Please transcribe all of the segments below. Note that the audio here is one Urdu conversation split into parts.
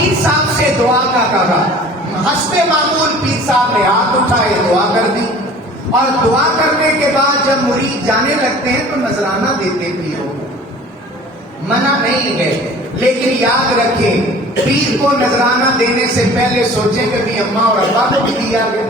پیر صاحب سے دعا کا کہا. حسب معمول پیر صاحب نے ہاتھ اٹھائے, دعا کر دی, اور دعا کرنے کے بعد جب مرید جانے لگتے ہیں تو نذرانہ دیتے پیروں کو, منع نہیں ہے, لیکن یاد رکھیں پیر کو نذرانہ دینے سے پہلے سوچیں کبھی اماں اور ابا کو بھی دیا گیا,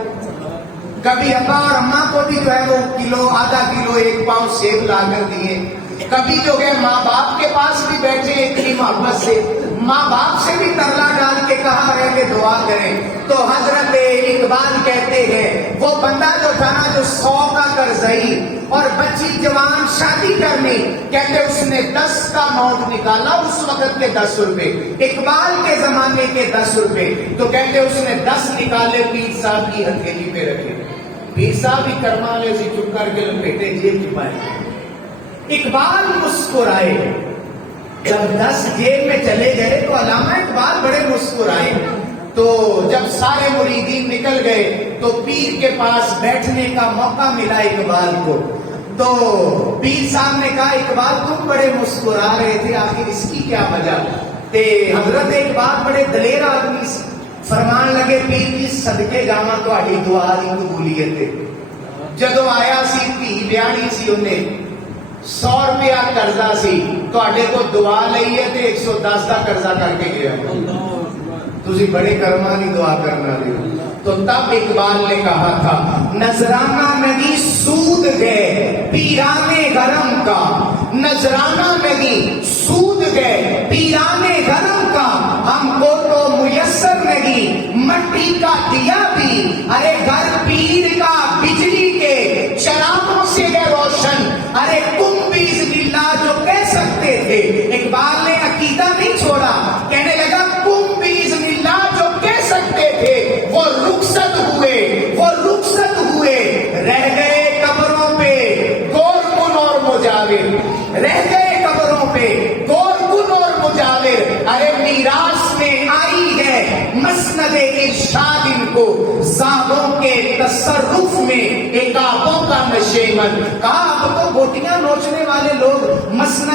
کبھی ابا اور اماں کو بھی جو ہے وہ کلو, آدھا کلو, 1 پاؤ سیب لا کر دیے, کبھی جو ہے ماں باپ کے پاس بھی بیٹھے اتنی محبت سے, ماں باپ سے بھی ترلا ڈال کے کہا ہے کہ دعا کریں. تو حضرت اقبال کہتے ہیں وہ بندہ جو تھا نا جو 100 کا قرضئی اور بچی جوان شادی کرنی, کہتے اس نے 10 کا نوٹ نکالا, اس وقت کے 10 روپے, اقبال کے زمانے کے 10 روپے, تو کہتے اس نے 10 نکالے پیر صاحب کی ہتھیلی پہ رکھے, پیر صاحب ہی کرمالے سے چپ کر کے لپیٹے جیب چھپائے. اقبال مسکرائے, جب 10 جیب میں چلے گئے تو علامہ اقبال بڑے مسکرائے. تو جب سارے مریدین نکل گئے تو پیر کے پاس بیٹھنے کا موقع ملا اقبال کو. تو پیر صاحب نے کہا اقبال تم بڑے مسکرا رہے تھے, آخر اس کی کیا وجہ؟ تے حضرت اقبال بڑے دلیر آدمی فرمان لگے پیر جی صدقے جاواں تہاڈی دعا دی قبولیت تے. جدو آیا سی دھی بیانی سی, انہیں 100 روپیہ قرضہ سی, تہاڈے کو دعا لئی ہے تے 110 کا قرضہ کر کے گیا, تسی بڑے کرما نہیں دعا کرنا دے. تو تب اقبال نے کہا تھا نذرانہ نہیں سود گئے پیرانے گرم کا, نذرانہ نہیں سود گئے پیرانے گرم کا, ہم کو تو میسر نہیں مٹی کا دیا بھی, ارے گھر پیر کا بجلی کے چراغوں سے ہے روشن, ارے تم بھی اللہ جو کہہ سکتے تھے. اقبال نے عقیدہ نہیں چھوڑا, کہنے لگا تم بھی اللہ جو کہہ سکتے تھے وہ رخصت ہوئے, وہ رخصت ہوئے, رہ گئے قبروں پہ گور کن اور مجاور, رہ گئے قبروں پہ گور کن اور مجاور, ارے میراث میں آئی ہے مسند ارشاد ان کو, زادوں کے تصرف میں عقابوں کا نشیمن. کہا اب تو گوٹیاں نوچنے والے لوگ مسند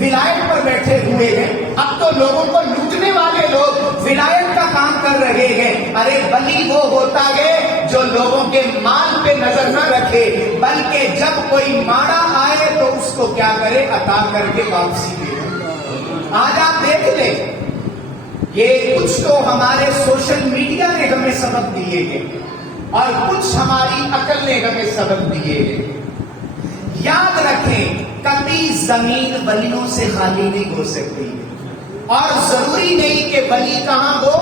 ولایت پر بیٹھے ہوئے ہیں, اب تو لوگوں کو لوٹنے والے لوگ ولایت کا کام کر رہے ہیں. ارے ولی وہ ہوتا ہے جو لوگوں کے مال پہ نظر نہ رکھے, بلکہ جب کوئی ماڑا آئے تو اس کو کیا کرے, عطا کر کے واپسی دے. آج آپ دیکھ لیں یہ کچھ تو ہمارے سوشل میڈیا نے ہمیں سبق دیے ہیں اور کچھ ہماری عقل نے ہمیں سبق دیے ہیں. یاد رکھیں کبھی زمین ولیوں سے خالی نہیں ہو سکتی, اور ضروری نہیں کہ ولی کہاں ہو,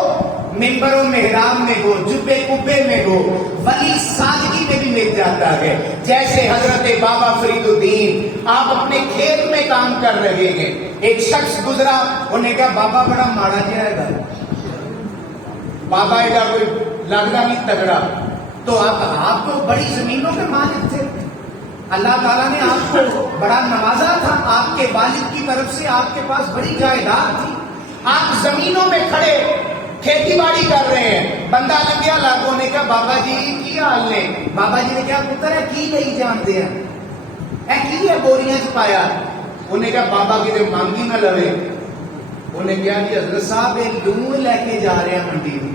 ممبر و محراب میں ہو, جبے کبے میں ہو, ولی سادگی میں بھی مل جاتا ہے. جیسے حضرت بابا فرید الدین, آپ اپنے کھیت میں کام کر رہے ہیں, ایک شخص گزرا, انہیں کہا بابا بڑا ماڑا جائے گا, بابا ایڈا کوئی لگنا نہیں تگڑا. تو آپ کو بڑی زمینوں کے مالک تھے, اللہ تعالیٰ نے آپ کو بڑا نوازا تھا, آپ کے والد کی طرف سے آپ کے پاس بڑی جائیداد تھی, آپ زمینوں میں کھڑے کھیتی باڑی کر رہے ہیں. بندہ لگیا لاگوں نے کہا بابا جی کی حال نے, بابا جی نے کہا پتر ہے کی نہیں جانتے ہیں, اے کی ہے بوریاں چھپایا. انہیں کہا بابا کی تو مانگی نہ لوے. انہیں کہا کہ حضرت صاحب ایک لون لے کے جا رہے ہیں منڈی میں,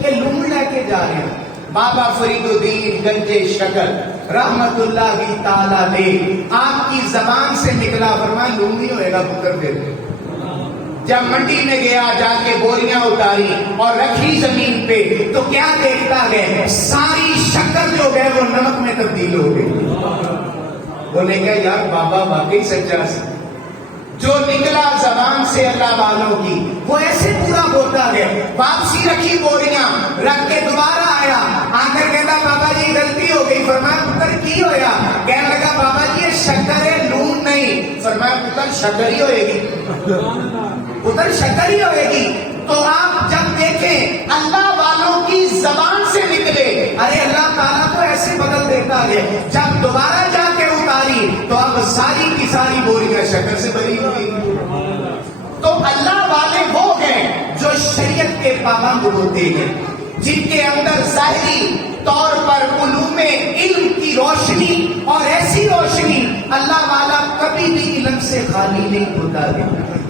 یہ لون لے کے جا رہے ہیں. بابا فرید الدین گنجے شکل رحمت اللہ تعالی علیہ, آپ کی زبان سے نکلا, فرمایا لون نہیں ہوئے گا پتر پھر. جب منڈی میں گیا جا کے بوریاں اتاری اور رکھی زمین پہ, تو کیا دیکھتا ہے, ساری شکر جو ہے وہ نمک میں تبدیل ہو گئی. انہیں کہا یار بابا واقعی سچا سی, جو نکلا زبان سے اللہ والوں کی وہ ایسے پورا ہوتا ہے. واپسی رکھی بوریاں رکھ کے دوبارہ آیا, آ کر کہتا بابا جی غلطی ہو گئی. فرمایا پتر کی ہویا؟ کہنے لگا بابا جی یہ شکر ہے لون نہیں. فرمایا پتر شکر ہی ہوئے گی, پتر شکر ہی ہوئے گی. تو آپ جب دیکھیں اللہ والوں کی زبان سے نکلے, ارے اللہ تعالیٰ تو ایسے بدل دیتا ہے. جب دوبارہ جا کے اتاری تو اب ساری کی ساری بوریاں شکر سے بھری ہوئی. تو اللہ والے وہ ہیں جو شریعت کے پابند ہوتے ہیں, جن کے اندر ظاہری طور پر علوم علم کی روشنی, اور ایسی روشنی اللہ والا کبھی بھی علم سے خالی نہیں ہوتا ہے.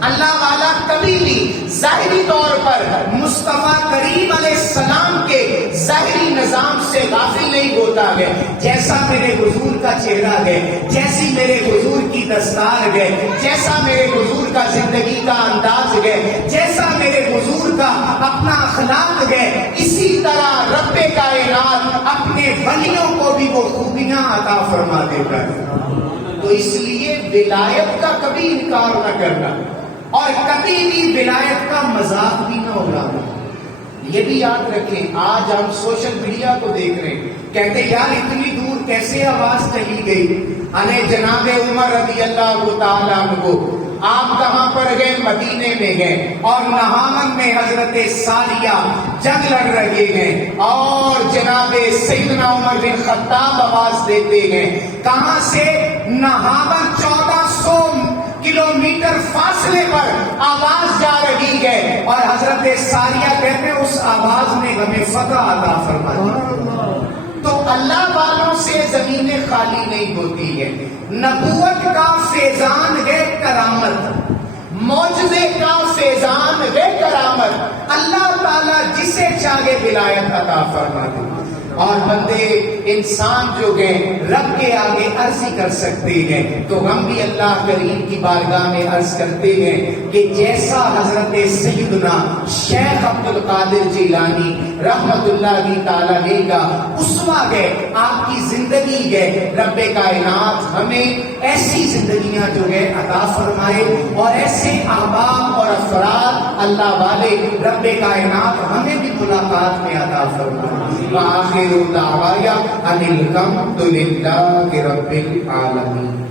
اللہ والا کبھی بھی ظاہری طور پر مصطفیٰ کریم علیہ السلام کے ظاہری نظام سے غافل نہیں ہوتا ہے. جیسا میرے حضور کا چہرہ ہے، جیسی میرے حضور کی دستار ہے، جیسا میرے حضور کا زندگی کا انداز ہے، جیسا میرے حضور کا اپنا اخلاق ہے، اسی طرح رب کائنات اپنے ولیوں کو بھی وہ خوبیاں عطا فرما دیتا ہے. تو اس لیے ولایت کا کبھی انکار نہ کرنا اور کبھی بھی ولایت کا مذاق بھی نہ اڑانا. یہ بھی یاد رکھیں، آج ہم سوشل میڈیا کو دیکھ رہے ہیں، کہتے یار اتنی دور کیسے آواز چلی گئی. ارے جناب عمر رضی اللہ تعالیٰ عنہ آپ کہاں پر گئے؟ مدینے میں گئے، اور نہامن میں حضرت ساریہ جنگ لڑ رہے ہیں، اور جناب سیدنا عمر بن خطاب آواز دیتے ہیں. کہاں سے؟ نہامن 1400 کلومیٹر فاصلے پر آواز جا رہی ہے، اور حضرت ساریہ کہتے ہیں اس آواز نے ہمیں فتح عطا فرما دی. تو اللہ والوں سے زمینیں خالی نہیں ہوتی ہے. نبوت کا فیضان ہے کرامت، معجزے کا فیضان ہے کرامت. اللہ تعالیٰ جسے چاہے ولایت عطا فرما دے. اور بندے انسان جو گئے رب کے آگے عرض ہی کر سکتے ہیں. تو ہم بھی اللہ کریم کی بارگاہ میں عرض کرتے ہیں کہ جیسا حضرت سیدنا شیخ عبد القادر جیلانی رحمت اللہ تعالیٰ علیہ کا اسوہ ہے، آپ کی زندگی ہے، رب کائنات ہمیں ایسی زندگیاں جو ہے عطا فرمائے، اور ایسے احباب اور افراد اللہ والے رب کائنات ہمیں بھی ملاقات میں عطا فرمائے. وآخر دعوایا ان الحمد للہ رب العالمین.